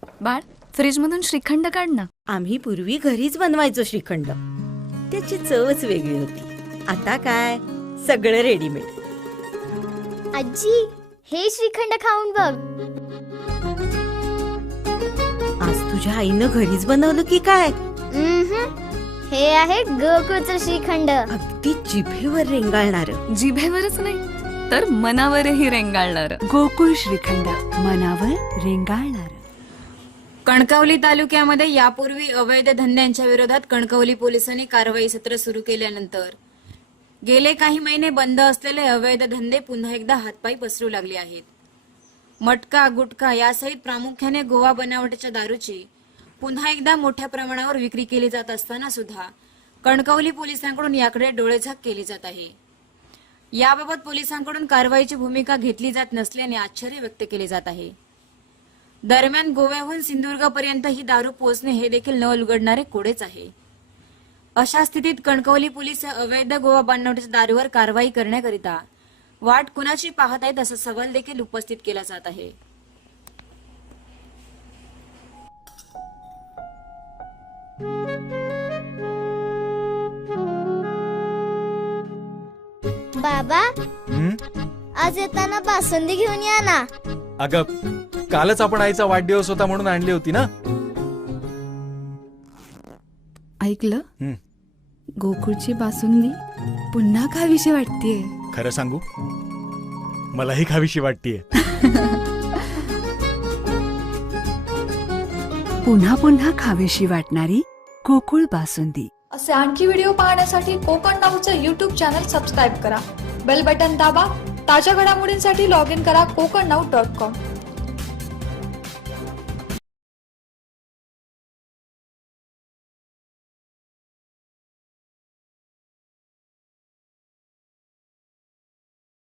बाळ, फ्रीज मधून श्रीखंड काढ ना. आम्ही पूर्वी घरीच बनवायचो श्रीखंड. त्याची चवच वेगळी होती. आता काय सगळं रेडीमेड. आजी, हे श्रीखंड खाऊन बघ. आज तुझ्या आईनं घरीच बनवलं की काय? हे आहे गोकुळचं श्रीखंड. अगदी जिभेवर रेंगाळणार. जिभेवरच नाही तर मनावरही रेंगाळणार. गोकुळ श्रीखंड, मनावर रेंगाळणार. कणकवली तालुक्यामध्ये यापूर्वी अवैध धंद्यांच्या विरोधात कणकवली पोलिसांनी कारवाई सत्र सुरू केल्यानंतर गेले काही महिने बंद असलेले अवैध धंदे पुन्हा एकदा हातपायी पसरू लागले आहेत. मटका, गुटखा यासहित प्रामुख्याने गोवा बनावटीच्या दारूची पुन्हा एकदा मोठ्या प्रमाणावर विक्री केली जात असताना सुद्धा कणकवली पोलिसांकडून याकडे डोळेझाक केली जात आहे. याबाबत पोलिसांकडून कारवाईची भूमिका घेतली जात नसल्याने आश्चर्य व्यक्त केले जात आहे. दरम्यान गोव्याहून सिंधुदुर्गपर्यंत ही दारू पोहोचणे हे देखील न उलगडणारे कोडेच आहे. अशा स्थितीत कणकवली पोलीस अवैध गोवा बनावटीच्या दारूवर कारवाई करण्याकरिता वाट कुणाची पाहत आहेत असा सवाल देखील उपस्थित केला जात आहे. बाबा, आज येताना बासुंदी घेऊन या ना. अगं, कालच आपण आईचा वाढदिवस होता म्हणून आणली होती ना. ऐकलं? गोकुळची बासुंदी पुन्हा खावीशी वाटतेय. खरं सांगू, मलाही खावीशी वाटतीये. पुन्हा पुन्हा खावीशी वाटणारी गोकुळ बासुंदी. असे आणखी व्हिडिओ पाहण्यासाठी कोकण नाऊचं यूट्यूब चॅनल सबस्क्राईब करा. बेल बटन दाबा. ताज्या घडामोडींसाठी लॉग इन करा kokarnau.com.